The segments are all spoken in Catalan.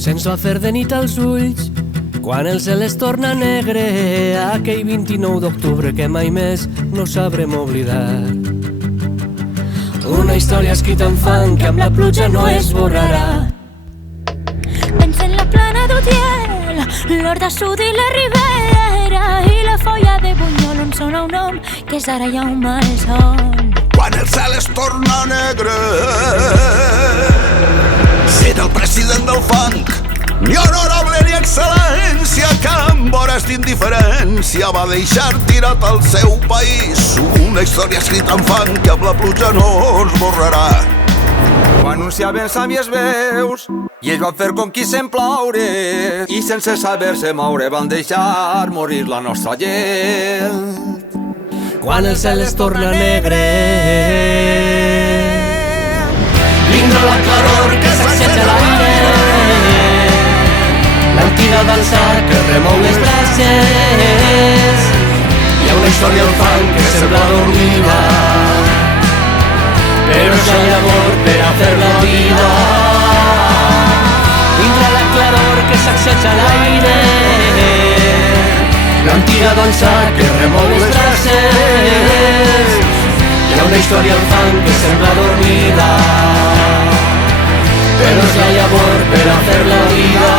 Se'ns va fer de nit als ulls quan el cel es torna negre, aquell 29 d'octubre que mai més no sabrem oblidar. Una història escrita en fang que amb la pluja no esborrarà. Pensa en la plana d'Utiel, l'Horta Sud i la Ribera i la folla de Bunyol on sona un nom que és ara ja un malson. Quan el cel es torna negre, sent el president del funk, ni honorable ni excel·lència, que amb hores d'indiferència va deixar tirat al seu país. Una història escrita en fang que amb la pluja no esborrarà. Ho anunciaven sàvies veus i ells van fer com qui se'n ploure, i sense saber-se moure van deixar morir la nostra gent. Quan el cel es torna negre, vindrà la claror que sacseja l'aire, l'antiga dansa que remou les brases. Hi ha una història al fang que sembla dormida, però ja hi ha amor per a fer-la vida. Vindrà la claror que sacseja l'aire, l'antiga dansa que remou les brases. Hi ha una història al fang que sembla dormida, però ja hi ha amor per a fer-la vida.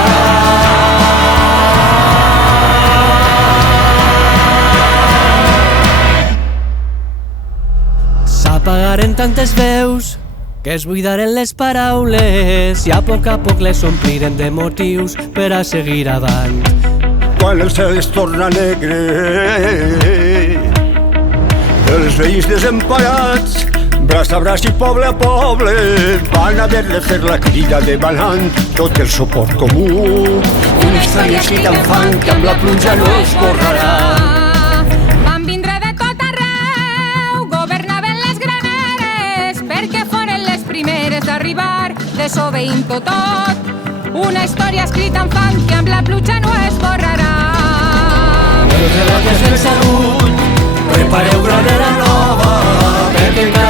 S'apagaren tantes veus que es buidaren les paraules i a poc les ompliren de motius per a seguir avant. Quan el cel es torna negre, els veïns desemparats, braç a braç i poble a poble, van haver de fer la crida demanant tot el suport comú. Una història escrita en fang que amb la pluja no esborrarà. Van vindre de tot arreu, governaven les graneres, perquè foren les primeres d'arribar, desobeint-ho tot. Una història escrita en fang que amb la pluja no esborrarà. Els relats ben segut, prepareu granera nova, perquè encara